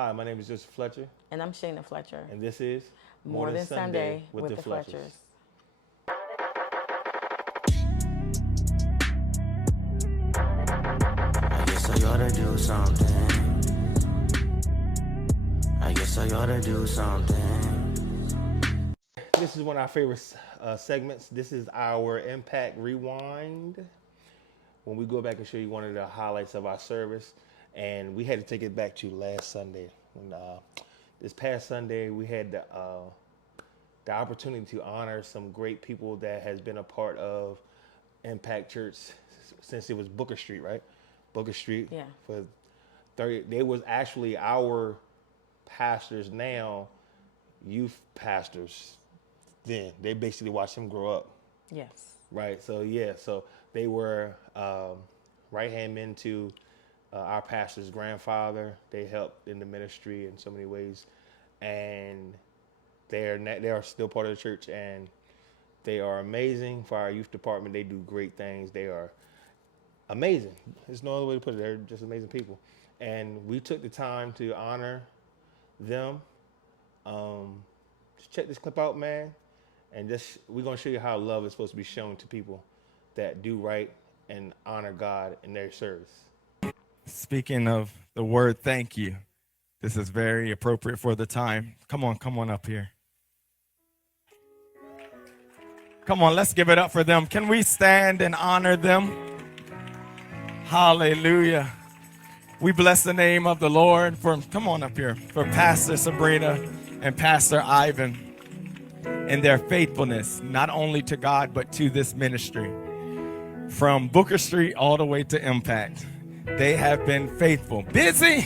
Hi, my name is Joseph Fletcher, And I'm Shayna Fletcher. and this is More Than Sunday with the Fletchers. I guess I oughta do something. I guess I oughta do something. This is one of our favorite segments. This is our Impact Rewind, when we go back and show you one of the highlights of our service. And we had to take it back to last Sunday. When, this past Sunday, we had the opportunity to honor some great people that has been a part of Impact Church since it was Booker Street, right? Booker Street. Yeah. For 30, they was actually our pastors now, youth pastors. Then they basically watched them grow up. Yes. Right. So yeah. So they were right hand men to our pastor's grandfather. They helped in the ministry in so many ways, and they are still part of the church, and they are amazing for our youth department. They do great things. They are amazing. There's no other way to put it. They're just amazing people, and we took the time to honor them. Just check this clip out, man, and just we're gonna show you how love is supposed to be shown to people that do right and honor God in their service. Speaking of the word thank you, this is very appropriate for the time. Come on up here. Come on, let's give it up for them. Can we stand and honor them? Hallelujah. We bless the name of the Lord come on up here, for Pastor Sabrina and Pastor Ivan and their faithfulness, not only to God, but to this ministry. From Booker Street all the way to Impact. They have been faithful. Busy.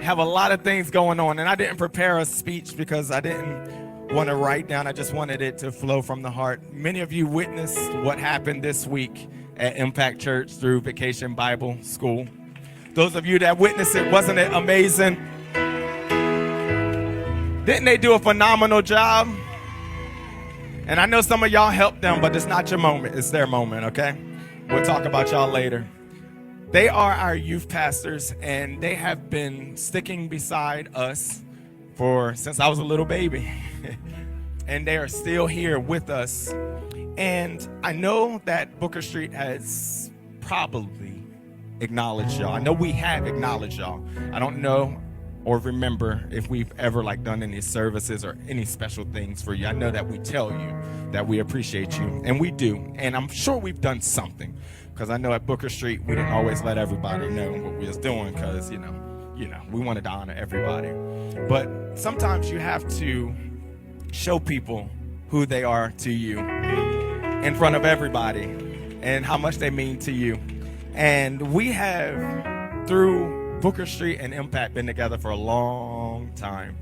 Have a lot of things going on. And I didn't prepare a speech because I didn't want to write down. I just wanted it to flow from the heart. Many of you witnessed what happened this week at Impact Church through Vacation Bible School. Those of you that witnessed it, wasn't it amazing? Didn't they do a phenomenal job? And I know some of y'all helped them, but it's not your moment. It's their moment, okay? We'll talk about y'all later. They are our youth pastors, and they have been sticking beside us since I was a little baby. And they are still here with us. And I know that Booker Street has probably acknowledged y'all. I know we have acknowledged y'all. I don't know or remember if we've ever done any services or any special things for you. I know that we tell you that we appreciate you, and we do. And I'm sure we've done something, because I know at Booker Street we didn't always let everybody know what we was doing, because you know we wanted to honor everybody. But sometimes you have to show people who they are to you in front of everybody and how much they mean to you. And we have, through Booker Street and Impact, been together for a long time.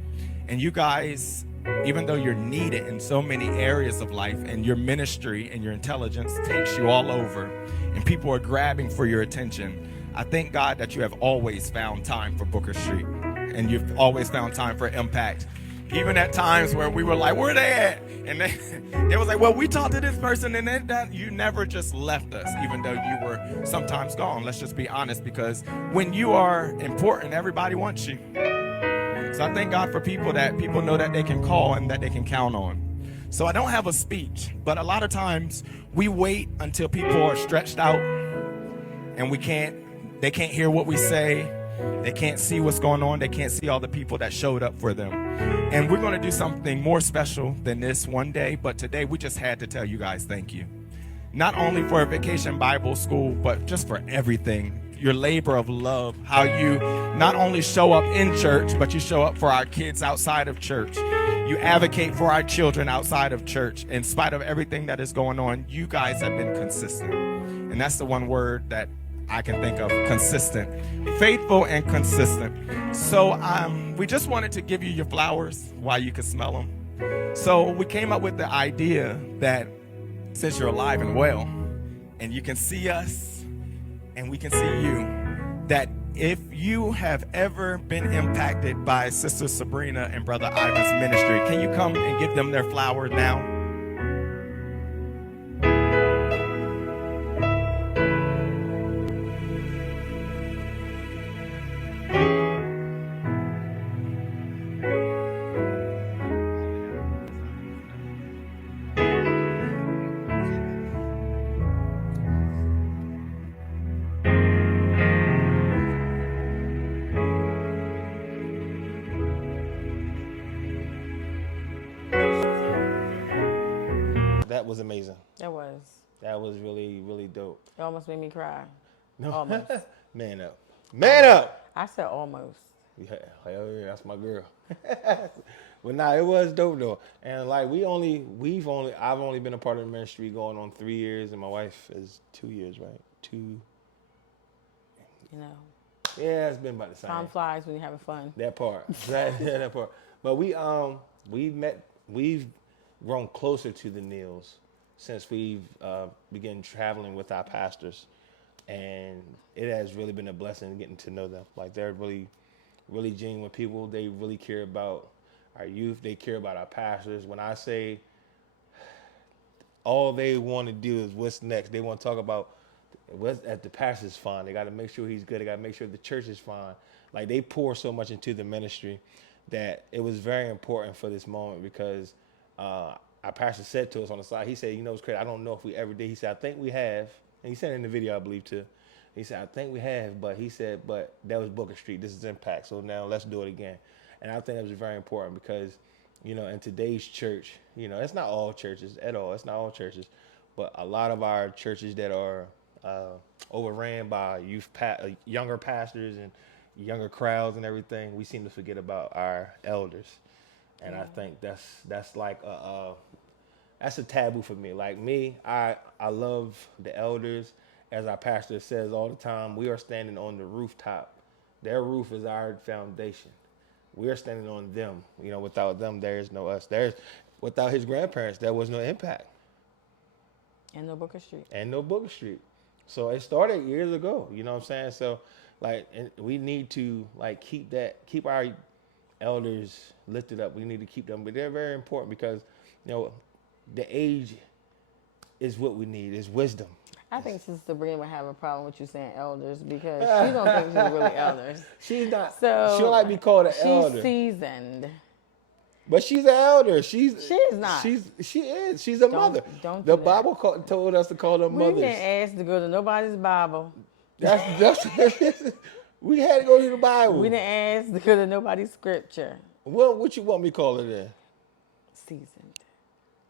And you guys, even though you're needed in so many areas of life, and your ministry and your intelligence takes you all over, and people are grabbing for your attention, I thank God that you have always found time for Booker Street, and you've always found time for Impact. Even at times where we were like, where they at? And they was like, well, we talked to this person, and then that you never just left us, even though you were sometimes gone. Let's just be honest, because when you are important, everybody wants you. So I thank God for people that people know that they can call and that they can count on. So I don't have a speech, but a lot of times we wait until people are stretched out and they can't hear what we say. They can't see what's going on. They can't see all the people that showed up for them. And we're going to do something more special than this one day, but today we just had to tell you guys thank you. Not only for Vacation Bible School, but just for everything. Your labor of love, how you not only show up in church, but you show up for our kids outside of church. You advocate for our children outside of church. In spite of everything that is going on, you guys have been consistent. And that's the one word that I can think of, consistent. Faithful and consistent. So we just wanted to give you your flowers while you could smell them. So we came up with the idea that since you're alive and well, and you can see us, and we can see you, that if you have ever been impacted by Sister Sabrina and Brother Ivan's ministry, can you come and give them their flowers now? was amazing. That was. That was really, really dope. It almost made me cry. No. Almost. Man up. Man up. I said almost. Yeah, hell yeah, that's my girl. But nah, it was dope though. And like I've only been a part of the ministry going on 3 years, and my wife is 2 years, right? 2. You know, Yeah, it's been about the same. time flies when you're having fun. That part. That part. But we've grown closer to the Neils since we've begun traveling with our pastors. And it has really been a blessing getting to know them. Like they're really, really genuine people. They really care about our youth. They care about our pastors. When I say all they want to do is what's next, they want to talk about what's at the pastor's fine. They got to make sure he's good. They got to make sure the church is fine. Like they pour so much into the ministry that it was very important for this moment because our pastor said to us on the side, he said, you know, it's crazy. I don't know if we ever did. He said, I think we have. And he said it in the video, I believe, too. He said, I think we have, but he said, but that was Booker Street. This is Impact. So now let's do it again. And I think that was very important because, you know, in today's church, you know, it's not all churches at all. It's not all churches. But a lot of our churches that are overran by younger pastors and younger crowds and everything, we seem to forget about our elders. And I think that's like that's a taboo for me. Like me, I love the elders. As our pastor says all the time, we are standing on the rooftop. Their roof is our foundation. We are standing on them. You know, without them, there is no us. Without his grandparents, there was no Impact. And no Booker Street. And no Booker Street. So it started years ago. You know what I'm saying? So like, and we need to like keep our elders lifted up. We need to keep them, but they're very important because, you know, the age is what we need. Is wisdom. I think Sister Sabrina would have a problem with you saying elders because she don't think she's really elders. She's not. So She don't like to be called an elder. She's seasoned. But she's an elder. She is not. She is. She's a mother. Don't the do Bible told us to call them mothers. We didn't ask to go to nobody's Bible. That's we had to go to the Bible. We didn't ask to go to nobody's scripture. What you want me to call her then? Seasoned.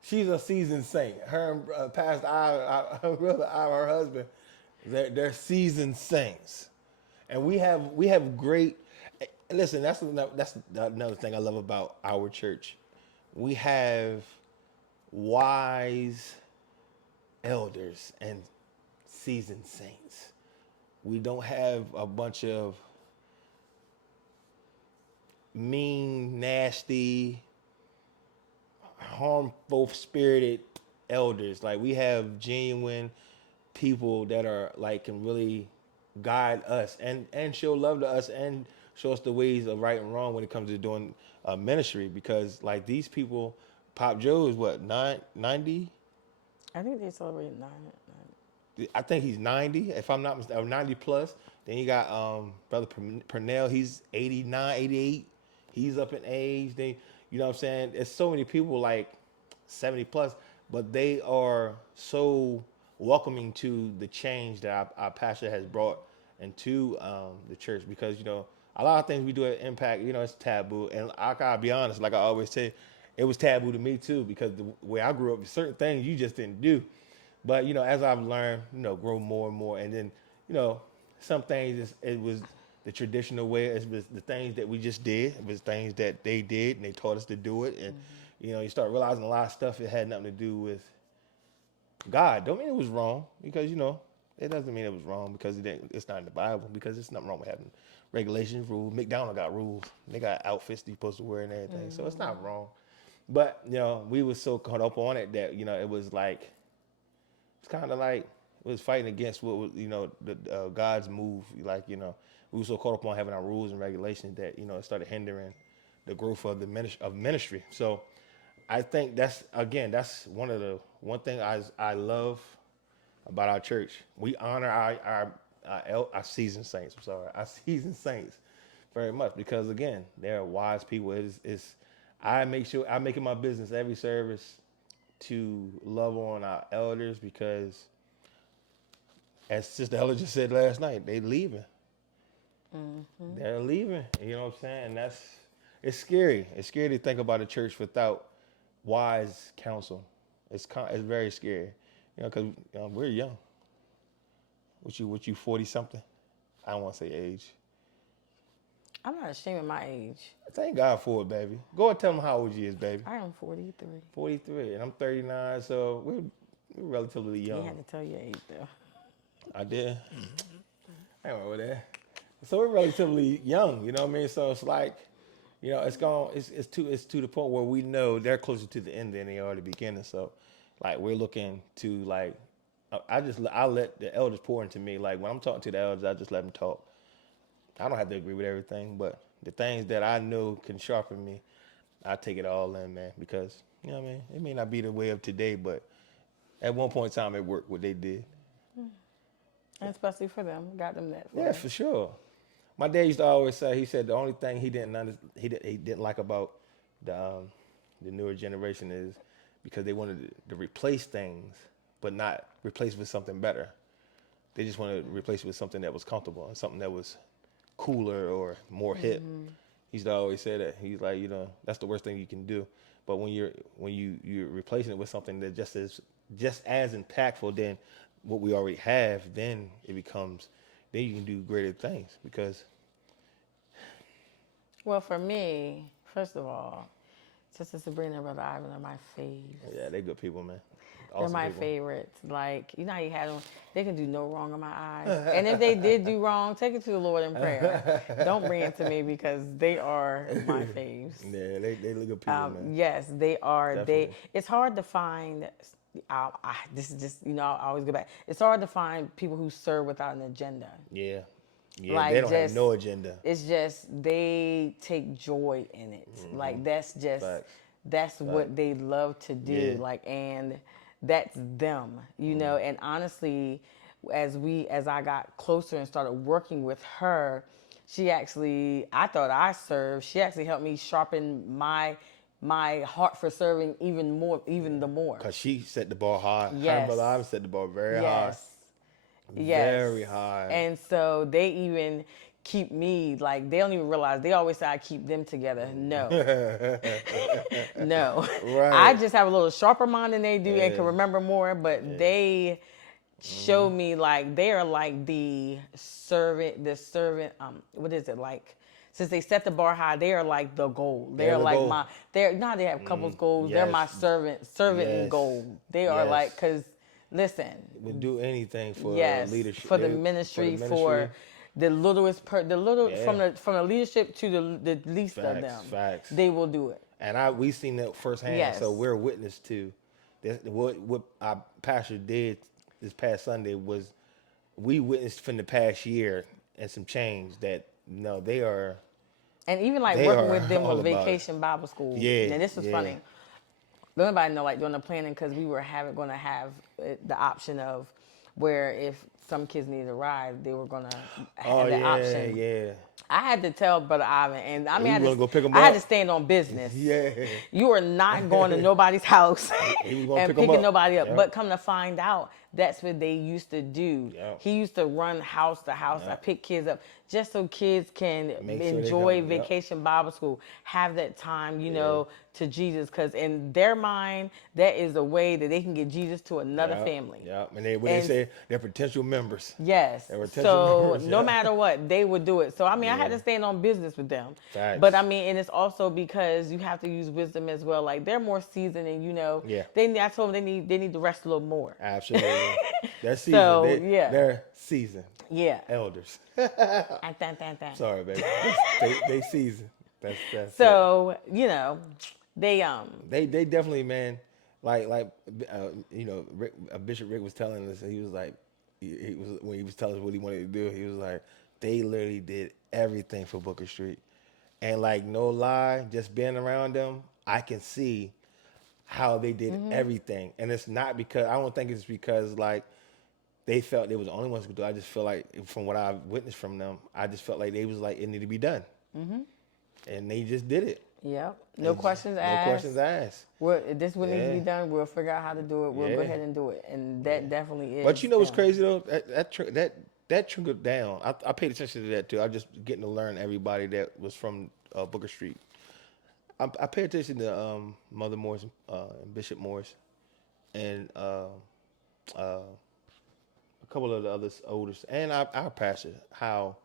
She's a seasoned saint. Her and Pastor her husband, they're seasoned saints, and we have great. Listen, that's another thing I love about our church. We have wise elders and seasoned saints. We don't have a bunch of mean, nasty, harmful spirited elders. Like we have genuine people that are like can really guide us and show love to us and show us the ways of right and wrong when it comes to doing ministry. Because like these people, Pop Joe is what, 90? I think they celebrated 9. I think he's 90, if I'm not mistaken, 90 plus. Then you got Brother Purnell, he's 89, 88. He's up in age. You know what I'm saying? There's so many people like 70 plus, but they are so welcoming to the change that our pastor has brought into the church. Because, you know, a lot of things we do at Impact, you know, it's taboo. And I gotta be honest, like I always say, it was taboo to me too, because the way I grew up, certain things you just didn't do. But, you know, as I've learned, you know, grow more and more. And then, you know, some things, it was the traditional way. It was the things that we just did. It was things that they did, and they taught us to do it. And, you know, you start realizing a lot of stuff, it had nothing to do with God. Don't mean it was wrong, because, you know, it doesn't mean it was wrong because it's not in the Bible, because there's nothing wrong with having regulations, rules. McDonald's got rules. They got outfits you're supposed to wear and everything. So it's not wrong. But, you know, we were so caught up on it that, you know, it was like, it's kind of like it was fighting against what was, you know, the God's move. Like, you know, we were so caught up on having our rules and regulations that, you know, it started hindering the growth of the ministry. So I think that's one thing I love about our church. We honor our seasoned saints. Our seasoned saints very much, because again, they're wise people. I make it my business every service to love on our elders, because as Sister Ella just said last night, they leaving. They're leaving. You know what I'm saying? And it's scary. It's scary to think about a church without wise counsel It's very scary, because we're young. What you 40 something? I don't want to say age. I'm not ashamed of my age. Thank God for it, baby. Go and tell them how old you is, baby. I am 43. 43, and I'm 39, so we're relatively young. You had to tell your age though. I did. I don't know that. So we're relatively young, you know what I mean? So it's like, it's to the point where we know they're closer to the end than they are the beginning. So, like, we're looking to, like, I let the elders pour into me. Like, when I'm talking to the elders, I just let them talk. I don't have to agree with everything, but the things that I know can sharpen me, I take it all in, man, because, you know what I mean? It may not be the way of today, but at one point in time, it worked what they did. And especially for them, got them that. Yeah, for sure. My dad used to always say, he said the only thing he didn't like about the newer generation is because they wanted to replace things, but not replace with something better. They just wanted to replace it with something that was comfortable and something that was cooler or more hip. He used to always say that. He's like, that's the worst thing you can do. But when you're replacing it with something that just as impactful than what we already have, then you can do greater things because. Well, for me, first of all, Sister Sabrina and Brother Ivan are my faves. Yeah, they're good people, man. They're Awesome my people. favorites. Like, you know how you had them, they can do no wrong in my eyes. And if they did do wrong, take it to the Lord in prayer. Don't bring it to me because they are my faves. Yeah, they look good people, man. Yes, they are. Definitely. It's hard to find. This is just, I always go back. It's hard to find people who serve without an agenda. Yeah, Like, they don't have no agenda. It's just they take joy in it. Like that's just that's what they love to do. Yeah. Like, and that's them, And honestly, as I got closer and started working with her, I thought I served. She actually helped me sharpen my heart for serving even more. Because she set the bar high. Yes. Her and Brother Ivan set the bar very high. Yes. Very high. And so they even keep me, like, they don't even realize. They always say I keep them together. No. No. Right. I just have a little sharper mind than they do and can remember more, but they show me, like, they are like the servant, what is it, like, since they set the bar high, they are like the goal. They're like goal. They have couples goals. Yes. They're my servant Yes. goal. They are like, because, listen. Would do anything for leadership. For the ministry, for the littlest, from the leadership to the least of them. Facts. They will do it. And we seen that firsthand. Yes. So we're a witness to this. What our pastor did this past Sunday was we witnessed from the past year and some change that they are. And even like working with them with Vacation Bible School. Yeah. And this was funny. Don't anybody know, like, during the planning, because we were going to have the option of where if some kids needed a ride, they were going to have the option. Yeah. I had to tell Brother Ivan, and I mean, I had to stand on business. Yeah. You are not going to nobody's house and picking nobody up. Yep. But come to find out, that's what they used to do. Yep. He used to run house to house. I pick kids up just so kids can Sure enjoy Vacation Bible School, have that time, to Jesus. Because in their mind, that is a way that they can get Jesus to another family. Yeah, and they say they're potential members. Yes. So no matter what, they would do it. So I mean, I had to stand on business with them. Facts. But I mean, and it's also because you have to use wisdom as well. Like, they're more seasoned, and I told them they need to rest a little more. Absolutely. They're seasoned. So, They're seasoned. Yeah. Elders. Sorry, baby. They seasoned. That's so they definitely, man, like Bishop Rick was telling us, he was like, when he was telling us what he wanted to do, he was like, they literally did everything for Booker Street. And like, no lie, just being around them, I can see how they did everything. And it's not because, I don't think it's because like they felt they was the only ones who could do it. I just feel like from what I've witnessed from them, I just felt like they was like, it needed to be done. And they just did it. Yep. No questions asked. No questions asked. This would need to be done. We'll figure out how to do it. We'll go ahead and do it. And that definitely is. But what's crazy though? That trickled down. I paid attention to that too. I'm just getting to learn everybody that was from Booker Street. I paid attention to Mother Morris and Bishop Morris. and a couple of the others oldest, and our pastor. How?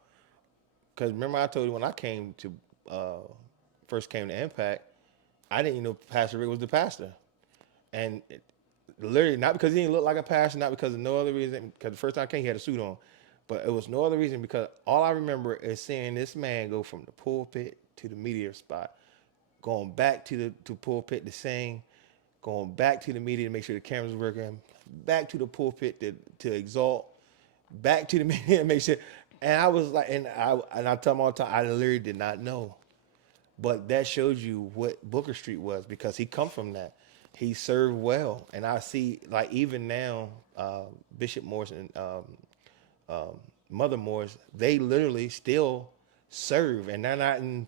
Because remember I told you when I came to first came to Impact, I didn't even know Pastor Rick was the pastor, and literally not because he didn't look like a pastor, not because of no other reason. Because the first time I came, he had a suit on, but it was no other reason because all I remember is seeing this man go from the pulpit to the media spot, going back to the pulpit to sing, going back to the media to make sure the cameras were working, back to the pulpit to exalt, back to the media to make sure. And I was like, and I tell him all the time, I literally did not know. But that shows you what Booker Street was because he come from that. He served well, and I see like even now, Bishop Morris and Mother Morris, they literally still serve, and they're not in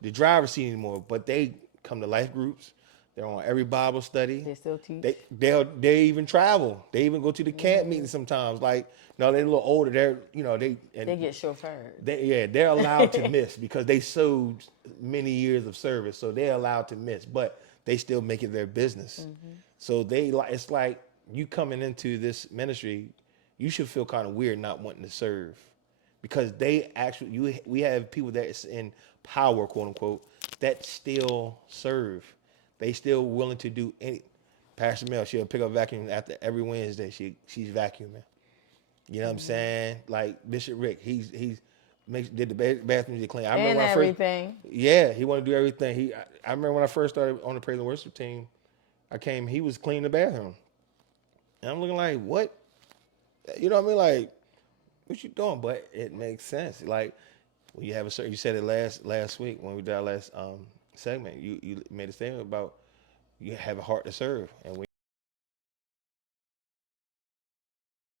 the driver's seat anymore. But they come to life groups. They're on every Bible study. They still teach. They even travel. They even go to the camp meetings sometimes. Like no, they're a little older. They get chauffeured. They're allowed to miss because they served many years of service, so they're allowed to miss, but they still make it their business. So it's like you coming into this ministry, you should feel kind of weird not wanting to serve, because we have people that's in power, quote unquote, that still serve. They still willing to do any. Pastor Mel, she'll pick up vacuum after every Wednesday. She's vacuuming. You know what I'm saying? Like Bishop Rick, he's did the bathrooms clean. I remember and when everything. he wanted to do everything. I remember when I first started on the praise and worship team, he was cleaning the bathroom, and I'm looking like, what? You know what I mean? Like, what you doing? But it makes sense. Like when you have a certain, you said it last week when we did our last segment. You made a statement about you have a heart to serve, and when